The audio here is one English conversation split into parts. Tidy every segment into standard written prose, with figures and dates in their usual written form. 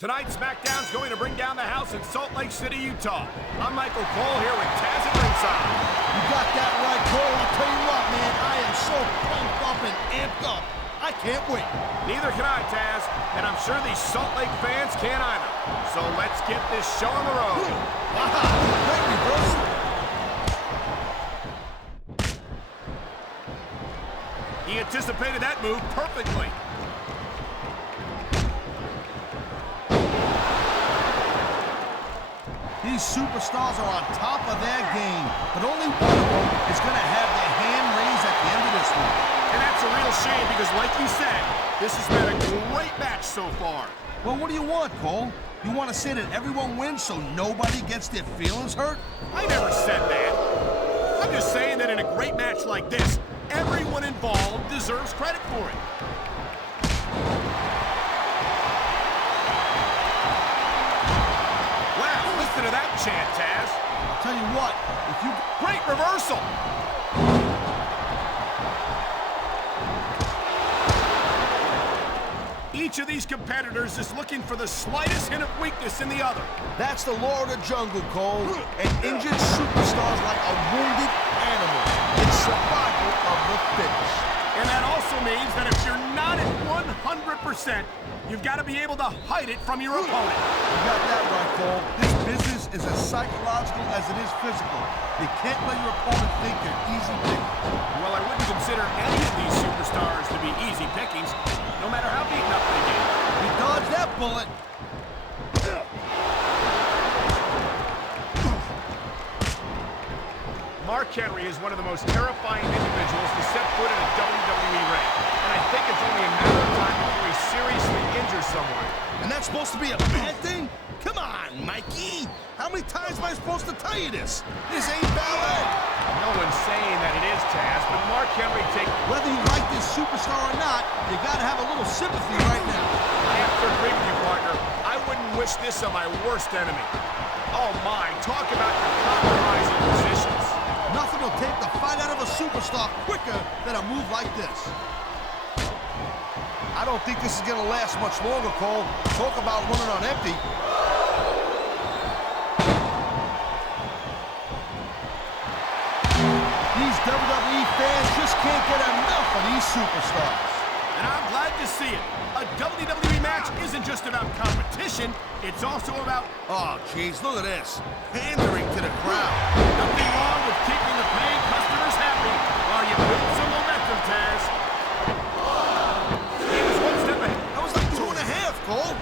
Tonight's SmackDown's going to bring down the house in Salt Lake City, Utah. I'm Michael Cole here with Taz at ringside. You got that right, Cole. I'll tell you what, man, I am so pumped up and amped up. I can't wait. Neither can I, Taz, and I'm sure these Salt Lake fans can't either. So let's get this show on the road. Wow, great reversal. He anticipated that move perfectly. These superstars are on top of their game, but only one of them is going to have their hand raised at the end of this one. And that's a real shame because, like you said, this has been a great match so far. Well, what do you want, Cole? You want to say that everyone wins so nobody gets their feelings hurt? I never said that. I'm just saying that in a great match like this, everyone involved deserves credit for it. To that chant, Taz. I'll tell you what, if you... Great reversal! Each of these competitors is looking for the slightest hint of weakness in the other. That's the law of the jungle, Cole. An injured superstar is like a wounded animal. It's survival of the fittest. And that also means that if you're not at 100%, you've got to be able to hide it from your opponent. You got that right, Cole. This business is as psychological as it is physical. You can't let your opponent think you're easy pickings. Well, I wouldn't consider any of these superstars to be easy pickings, no matter how beaten up they get. He dodged that bullet. Mark Henry is one of the most terrifying individuals to set foot in a WWE ring. And I think it's only a matter of time before he seriously injures someone. And that's supposed to be a bad thing? Come on, Mikey! How many times am I supposed to tell you this? This ain't ballet! No one's saying that it is, Taz, but Mark Henry takes... Whether you like this superstar or not, you gotta have a little sympathy right now. I have to agree with you, partner. I wouldn't wish this on my worst enemy. Oh my, talk about your compromising positions. Nothing will take the fight out of a superstar quicker than a move like this. I don't think this is going to last much longer, Cole. Talk about running on empty. These WWE fans just can't get enough of these superstars. And I'm glad to see it. A WWE match isn't just about competition, it's also about... Oh, jeez, look at this. Pandering to the crowd. Nothing wrong with keeping the paying customers happy while you build some momentum, Taz. He was one step ahead. That was like 2.5, Cole.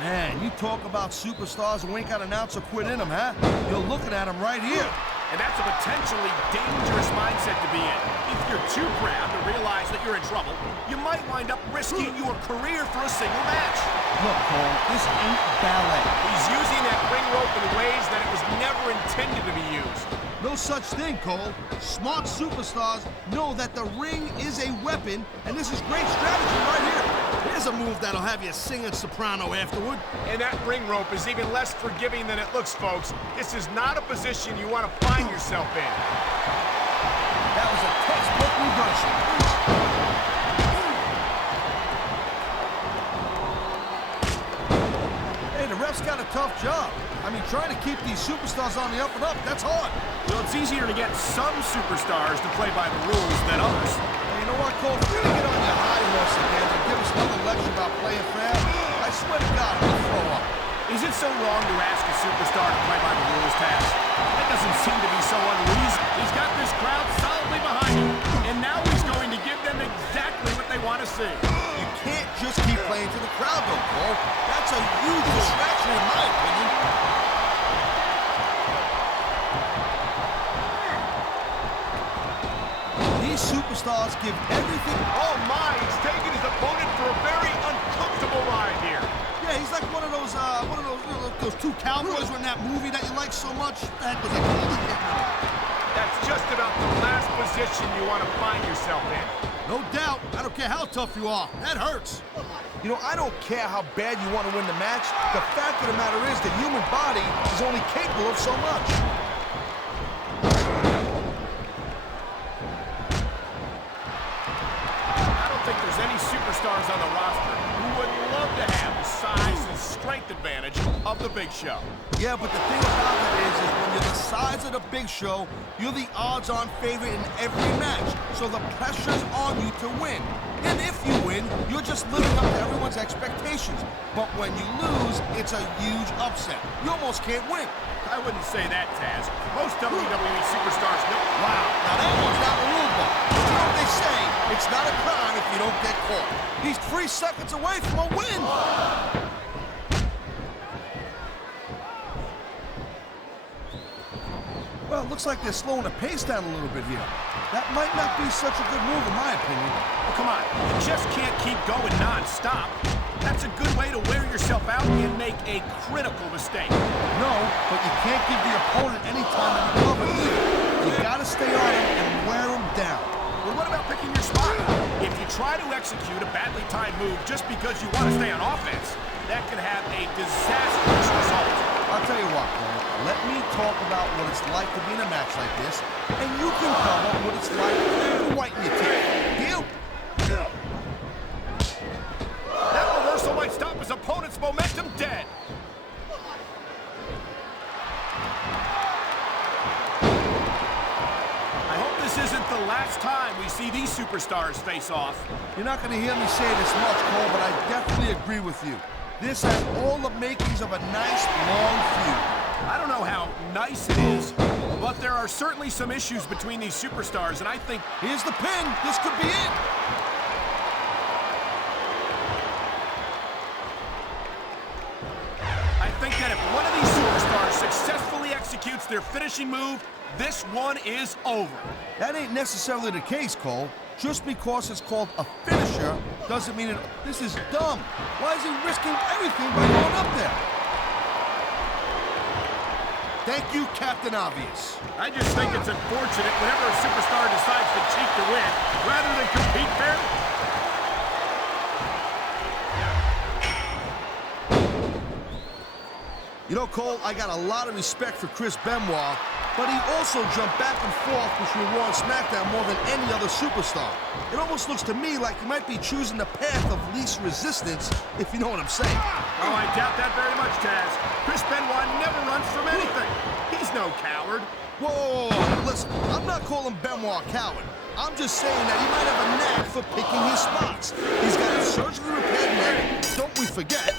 Man, you talk about superstars who ain't got an ounce of quit in them, huh? You're looking at them right here. And that's a potentially dangerous mindset to be in. If you're too proud to realize that you're in trouble, you might wind up risking your career for a single match. Look, Cole, this ain't ballet. He's using that ring rope in ways that it was never intended to be used. No such thing, Cole. Smart superstars know that the ring is a weapon, and this is great strategy right here. Here's a move that'll have you singing soprano afterward. And that ring rope is even less forgiving than it looks, folks. This is not a position you want to find yourself in. That was a textbook reversal. Hey, the ref's got a tough job. I mean, trying to keep these superstars on the up and up, that's hard. Well, it's easier to get some superstars to play by the rules than others. Hey, you know what, Cole? If you're gonna get on your high horse again and give us another lecture about playing fair, I swear to God, I'll throw up. Is it so wrong to ask a superstar to play by the rules, Taz? That doesn't seem to be so unreasonable. He's got this crowd solidly behind him, and now he's going to give them exactly what they want to see. You can't just keep playing to the crowd, though, Cole. That's a huge distraction, in my opinion. These superstars give everything. Oh my, he's taking his opponent for a very uncomfortable ride here. Yeah, he's like one of those two cowboys in that movie that you like so much. That was a That's just about the last position you want to find yourself in. No doubt. I don't care how tough you are. That hurts. You know, I don't care how bad you want to win the match. The fact of the matter is the human body is only capable of so much. superstars on the roster who would love to have the size and strength advantage of the Big Show. Yeah, but the thing about it is when you're the size of the Big Show, you're the odds-on favorite in every match, so the pressure's on you to win. And if you win, you're just living up to everyone's expectations. But when you lose, it's a huge upset. You almost can't win. I wouldn't say that, Taz. Most WWE superstars know. Wow, now that one's not a rule book. But you know what they say, it's not a crime if you don't get caught. He's 3 seconds away from a win. Well, it looks like they're slowing the pace down a little bit here. That might not be such a good move in my opinion. Well, come on, you just can't keep going non-stop. That's a good way to wear yourself out and make a critical mistake. No, but you can't give the opponent any time to recover either. You gotta stay on him and wear him down. Well, what about picking your spot? If you try to execute a badly timed move just because you want to stay on offense, that can have a disastrous result. I'll tell you what, Cole. Let me talk about what it's like to be in a match like this, and you can cover what it's like to whiten your teeth. Deal? That reversal might stop his opponent's momentum dead. I hope this isn't the last time we see these superstars face off. You're not going to hear me say this much, Cole, but I definitely agree with you. This has all the makings of a nice, long feud. I don't know how nice it is, but there are certainly some issues between these superstars, and I think... Here's the pin. This could be it. I think that if one of these superstars successfully executes their finishing move, this one is over. That ain't necessarily the case, Cole. Just because it's called a finisher doesn't mean it. This is dumb. Why is he risking everything by going up there? Thank you, Captain Obvious. I just think it's unfortunate whenever a superstar decides to cheat to win, rather than compete fairly. You know, Cole, I got a lot of respect for Chris Benoit, but he also jumped back and forth between Raw and SmackDown more than any other superstar. It almost looks to me like he might be choosing the path of least resistance, if you know what I'm saying. Oh, I doubt that very much, Taz. Chris Benoit never runs from anything. He's no coward. Whoa, listen, I'm not calling Benoit a coward. I'm just saying that he might have a knack for picking his spots. He's got a surgically repaired neck, don't we forget,